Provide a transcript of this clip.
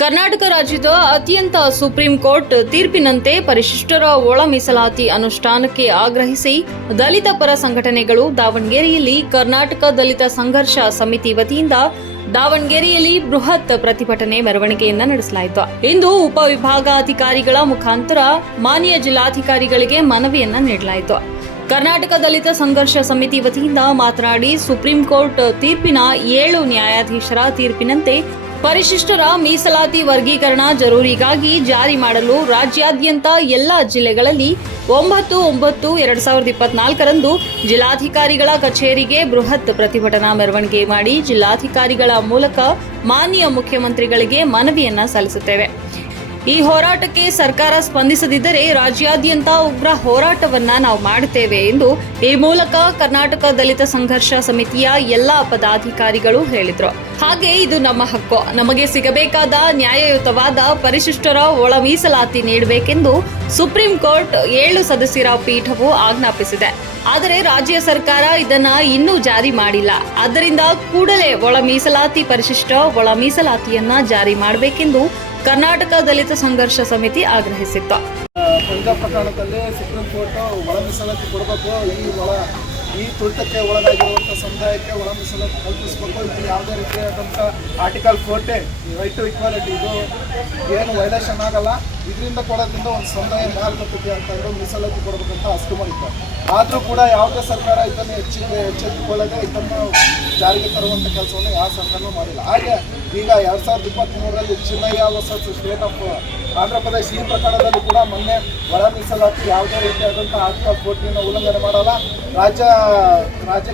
ಕರ್ನಾಟಕ ರಾಜ್ಯದ ಅತ್ಯಂತ supreme court ತೀರ್ಪಿನಂತೆ ಪರಿಶಿಷ್ಟರ ಒಳ ಮೀಸಲಾತಿ ಅನುಷ್ಠಾನಕ್ಕೆ ಆಗ್ರಹಿಸಿ ದಲಿತ ಪರ ಸಂಘಟನೆಗಳು ದಾವಣಗೆರೆಯಲ್ಲಿ ಕರ್ನಾಟಕ ದಲಿತ ಸಂಘರ್ಷ ಸಮಿತಿ ವತಿಯಿಂದ ದಾವಣಗೆರೆಯಲ್ಲಿ ಬೃಹತ್ ಪ್ರತಿಭಟನೆ ಮೆರವಣಿಗೆಯನ್ನ ನಡೆಸಲಾಯಿತು. ಇಂದು ಉಪವಿಭಾಗಾಧಿಕಾರಿಗಳ ಮುಖಾಂತರ ಮಾನ್ಯ ಜಿಲ್ಲಾಧಿಕಾರಿಗಳಿಗೆ ಮನವಿಯನ್ನ ನೀಡಲಾಯಿತು. ಕರ್ನಾಟಕ ದಲಿತ ಸಂಘರ್ಷ ಸಮಿತಿ ವತಿಯಿಂದ ಮಾತನಾಡಿ ಸುಪ್ರೀಂ ಕೋರ್ಟ್ ತೀರ್ಪಿನ ಏಳು ನ್ಯಾಯಾಧೀಶರ ತೀರ್ಪಿನಂತೆ ಪರಿಶಿಷ್ಟರ ಮೀಸಲಾತಿ ವರ್ಗೀಕರಣ ಜರೂರಿಗಾಗಿ ಜಾರಿ ಮಾಡಲು ರಾಜ್ಯಾದ್ಯಂತ ಎಲ್ಲ ಜಿಲ್ಲೆಗಳಲ್ಲಿ ಒಂಬತ್ತು ಒಂಬತ್ತು ಎರಡ್ ಸಾವಿರದ ಇಪ್ಪತ್ನಾಲ್ಕರಂದು ಜಿಲ್ಲಾಧಿಕಾರಿಗಳ ಕಚೇರಿಗೆ ಬೃಹತ್ ಪ್ರತಿಭಟನಾ ಮೆರವಣಿಗೆ ಮಾಡಿ ಜಿಲ್ಲಾಧಿಕಾರಿಗಳ ಮೂಲಕ ಮಾನ್ಯ ಮುಖ್ಯಮಂತ್ರಿಗಳಿಗೆ ಮನವಿಯನ್ನ ಸಲ್ಲಿಸುತ್ತೇವೆ. ಈ ಹೋರಾಟಕ್ಕೆ ಸರ್ಕಾರ ಸ್ಪಂದಿಸದಿದ್ದರೆ ರಾಜ್ಯಾದ್ಯಂತ ಉಗ್ರ ಹೋರಾಟವನ್ನ ನಾವು ಮಾಡುತ್ತೇವೆ ಎಂದು ಈ ಮೂಲಕ ಕರ್ನಾಟಕ ದಲಿತ ಸಂಘರ್ಷ ಸಮಿತಿಯ ಎಲ್ಲಾ ಪದಾಧಿಕಾರಿಗಳು ಹೇಳಿದರು. ಹಾಗೆ ಇದು ನಮ್ಮ ಹಕ್ಕು. ನಮಗೆ ಸಿಗಬೇಕಾದ ನ್ಯಾಯಯುತವಾದ ಪರಿಶಿಷ್ಟರ ಒಳ ಮೀಸಲಾತಿ ನೀಡಬೇಕೆಂದು ಸುಪ್ರೀಂ ಕೋರ್ಟ್ ಏಳು ಸದಸ್ಯರ ಪೀಠವು ಆಜ್ಞಾಪಿಸಿದೆ. ಆದರೆ ರಾಜ್ಯ ಸರ್ಕಾರ ಇದನ್ನ ಇನ್ನೂ ಜಾರಿ ಮಾಡಿಲ್ಲ. ಆದ್ದರಿಂದ ಕೂಡಲೇ ಒಳ ಮೀಸಲಾತಿ ಪರಿಶಿಷ್ಟ ಒಳ ಮೀಸಲಾತಿಯನ್ನ ಜಾರಿ ಮಾಡಬೇಕೆಂದು ಕರ್ನಾಟಕ ದಲಿತ ಸಂಘರ್ಷ ಸಮಿತಿ ಆಗ್ರಹಿಸಿತ್ತು. ಒಳ ಕೊಡಬೇಕು. ಈ ಒಳ, ಈ ತುಳಿತಕ್ಕೆ ಒಳಗಾಗಿರುವಂಥ ಸಮುದಾಯಕ್ಕೆ ಒಳ ಮೀಸಲಾತಿ ಕಲ್ಪಿಸಬೇಕು. ಇದು ಯಾವುದೇ ರೀತಿಯಾದಂಥ article fourteen right to equality ಇದು ಏನು ವೈಲೇಷನ್ ಆಗಲ್ಲ. ಇದರಿಂದ ಕೊಡೋದ್ರಿಂದ ಒಂದು ಸಮುದಾಯ ಮ್ಯಾಲ್ಬರ್ತದೆ ಅಂತಂದ್ರೆ ಮೀಸಲಾತಿ ಕೊಡಬೇಕಂತ ಅಷ್ಟು ಮಾಡಿದ್ದಾರೆ. ಆದರೂ ಕೂಡ ಯಾವುದೇ ಸರ್ಕಾರ ಇದನ್ನು ಹೆಚ್ಚಿಗೆ ಎಚ್ಚೆತ್ತುಕೊಳ್ಳದೆ, ಇದನ್ನು ಜಾರಿಗೆ ತರುವಂಥ ಕೆಲಸವನ್ನು ಯಾವ ಸರ್ಕಾರನೂ ಮಾಡಿಲ್ಲ. ಹಾಗೆ ಈಗ ಎರಡು ಸಾವಿರದ ಇಪ್ಪತ್ತ್ಮೂರರಲ್ಲಿ Chinnaiah versus state of Andhra Pradesh ಈ ಪ್ರಕರಣದಲ್ಲಿ ಕೂಡ ಮೊನ್ನೆ ಒಳ ಮೀಸಲಾತಿ ಯಾವುದೇ ರೀತಿಯಾದಂಥ ಆರ್ಟಿಕಲ್ ಫೋರ್ಟಿನ ಉಲ್ಲಂಘನೆ ಮಾಡಲ್ಲ. ರಾಜ್ಯ ರಾಜ್ಯ